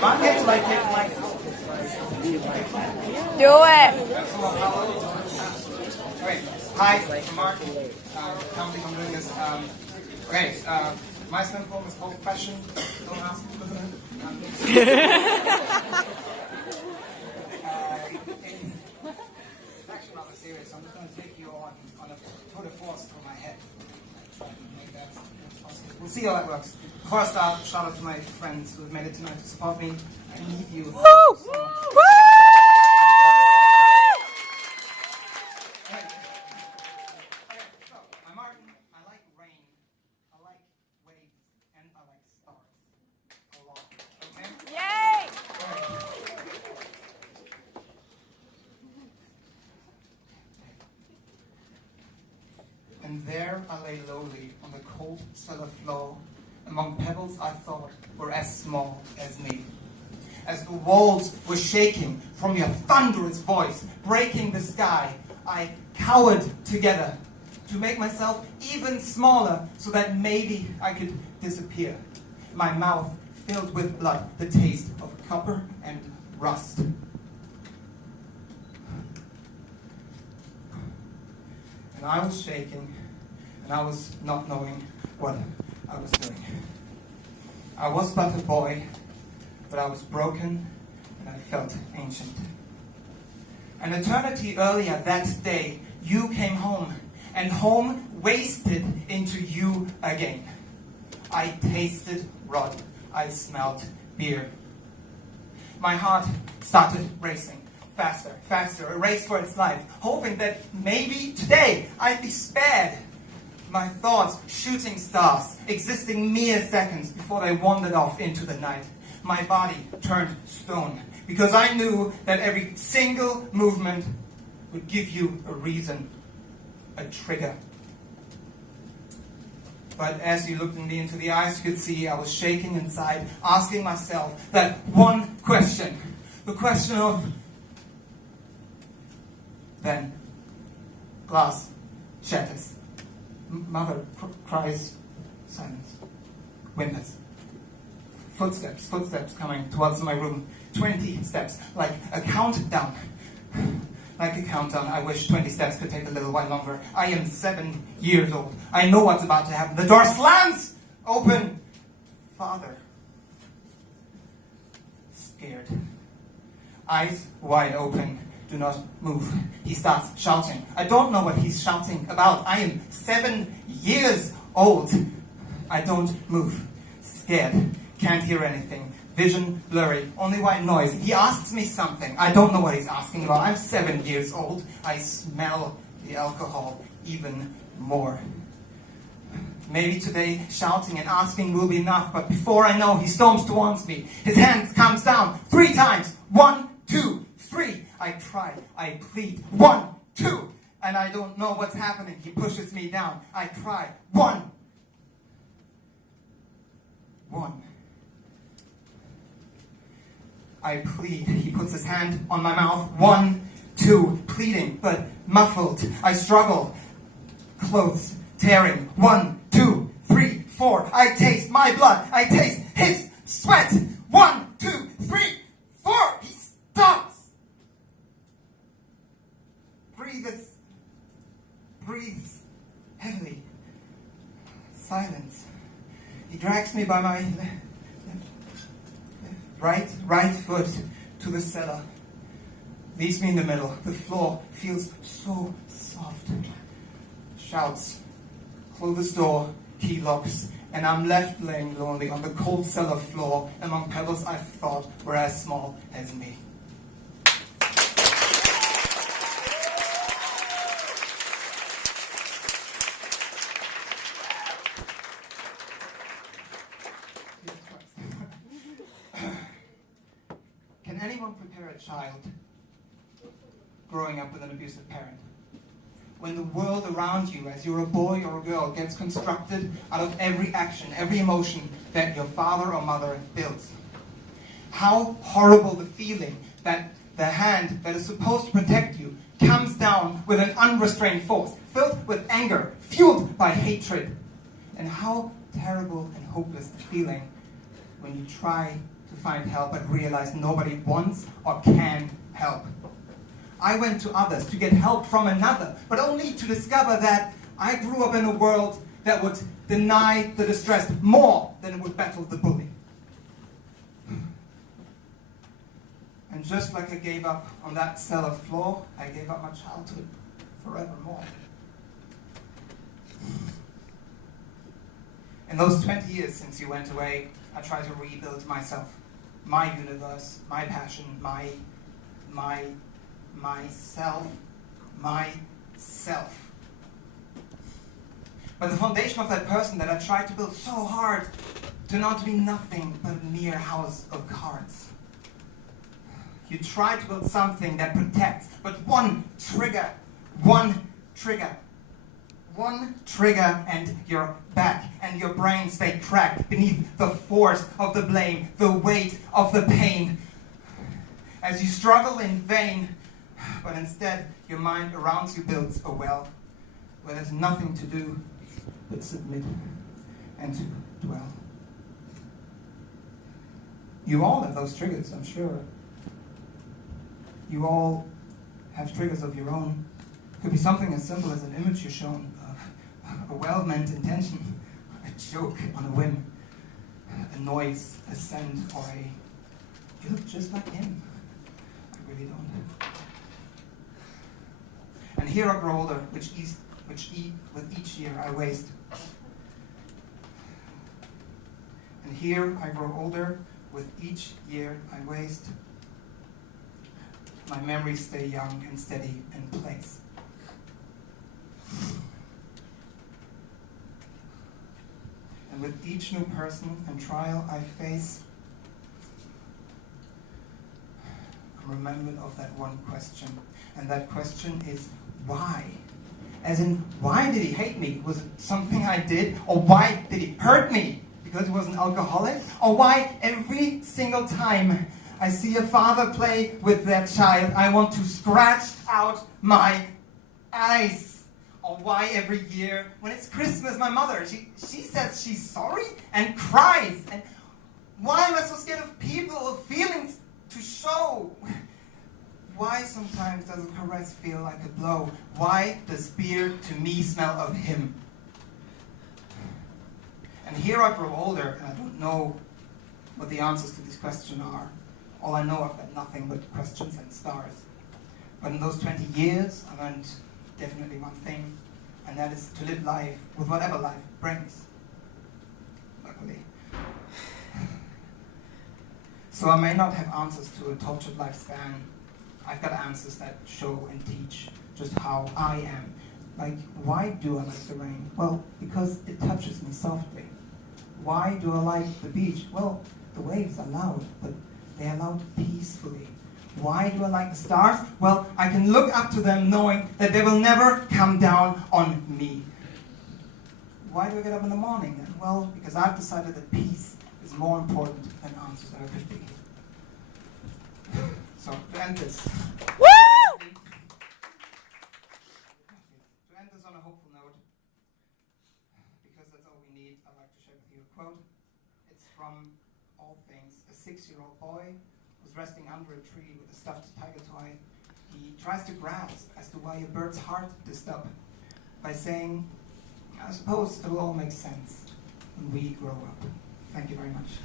Mine gets like it, like. Do it. Okay. Hi, I'm Mark. I don't think I'm doing this. Okay. My stand form is called fashion. Don't ask me. It's actually rather serious. I'm just going to take you on a tour de force for my head. Make that possible. We'll see how that works. Before I start, shout out to my friends who have made it tonight to support me. I need you. Woo! So Woo! I'm Martin. I like rain. I like waves. And I like stars. A lot. Okay? Yay! And there I lay lowly on the cold cellar floor, among pebbles I thought were as small as me. As the walls were shaking from your thunderous voice, breaking the sky, I cowered together to make myself even smaller so that maybe I could disappear. My mouth filled with blood, the taste of copper and rust. And I was shaking, and I was not knowing what I was doing. I was but a boy, but I was broken, and I felt ancient. An eternity earlier that day, you came home, and home wasted into you again. I tasted rot. I smelled beer. My heart started racing. Faster, faster, a race for its life, hoping that maybe today I'd be spared. My thoughts, shooting stars, existing mere seconds before they wandered off into the night. My body turned stone, because I knew that every single movement would give you a reason, a trigger. But as you looked me into the eyes, you could see I was shaking inside, asking myself that one question. The question of... Then, glass shatters. Mother cries. Silence. Whimpers. Footsteps coming towards my room. 20 steps, like a countdown. Like a countdown. I wish 20 steps could take a little while longer. I am 7 years old. I know what's about to happen. The door slams open. Father. Scared. Eyes wide open. Do not move. He starts shouting. I don't know what he's shouting about. I am 7 years old. I don't move. Scared. Can't hear anything. Vision blurry. Only white noise. He asks me something. I don't know what he's asking about. I'm 7 years old. I smell the alcohol even more. Maybe today shouting and asking will be enough, but before I know, he storms towards me. His hand comes down 3 times. 1, 2, 3. I cry, I plead, 1, 2, and I don't know what's happening. He pushes me down. I cry, 1. I plead. He puts his hand on my mouth. 1, 2, pleading, but muffled. I struggle. Clothes tearing. 1, 2, 3, 4. I taste my blood. I taste his sweat. 1, 2, 3, 4. He stops. Breathes heavily. Silence. He drags me by my right foot to the cellar. Leaves me in the middle. The floor feels so soft. Shouts. Closes door. Key locks. And I'm left laying lonely on the cold cellar floor among pebbles I thought were as small as me. Can anyone prepare a child growing up with an abusive parent? When the world around you, as you're a boy or a girl, gets constructed out of every action, every emotion that your father or mother builds. How horrible the feeling that the hand that is supposed to protect you comes down with an unrestrained force, filled with anger, fueled by hatred. And how terrible and hopeless the feeling when you try to find help and realized nobody wants or can help. I went to others to get help from another, but only to discover that I grew up in a world that would deny the distressed more than it would battle the bully. And just like I gave up on that cellar floor, I gave up my childhood forevermore. In those 20 years since you went away, I tried to rebuild myself, my universe, my passion, myself. But the foundation of that person that I tried to build so hard turned out to be nothing but a mere house of cards. You try to build something that protects, but one trigger, and you're back, and your brain stay cracked beneath the force of the blame, the weight of the pain. As you struggle in vain, but instead your mind around you builds a well where there's nothing to do but submit and to dwell. You all have those triggers, I'm sure. You all have triggers of your own. It could be something as simple as an image you're shown of a well-meant intention, a joke on a whim, a noise, a scent, or you look just like him. I really don't. And here I grow older, with each year I waste. And here I grow older, with each year I waste. My memories stay young and steady in place. And with each new person and trial I face, I'm remembered of that one question. And that question is, why? As in, why did he hate me? Was it something I did? Or why did he hurt me? Because he was an alcoholic? Or why every single time I see a father play with their child, I want to scratch out my eyes? Or why every year, when it's Christmas, my mother, she says she's sorry and cries? And why am I so scared of people, of feelings to show? Why sometimes does a caress feel like a blow? Why does beer to me smell of him? And here I grow older, and I don't know what the answers to this question are. All I know, I've got nothing but questions and stars. But in those 20 years, I learned definitely one thing, and that is to live life with whatever life brings. Luckily. So I may not have answers to a tortured lifespan. I've got answers that show and teach just how I am. Like, why do I like the rain? Well, because it touches me softly. Why do I like the beach? Well, the waves are loud, but they are loud peacefully. Why do I like the stars? Well, I can look up to them knowing that they will never come down on me. Why do I get up in the morning then? Well, because I've decided that peace is more important than answers ever could be. So, to end this. Woo! To end this on a hopeful note, because that's all we need, I'd like to share with you a quote. It's from All Things. A 6-year-old boy was resting under a tree with a stuffed tiger toy. He tries to grasp as to why a bird's heart is stuck by saying, I suppose it will all make sense when we grow up. Thank you very much.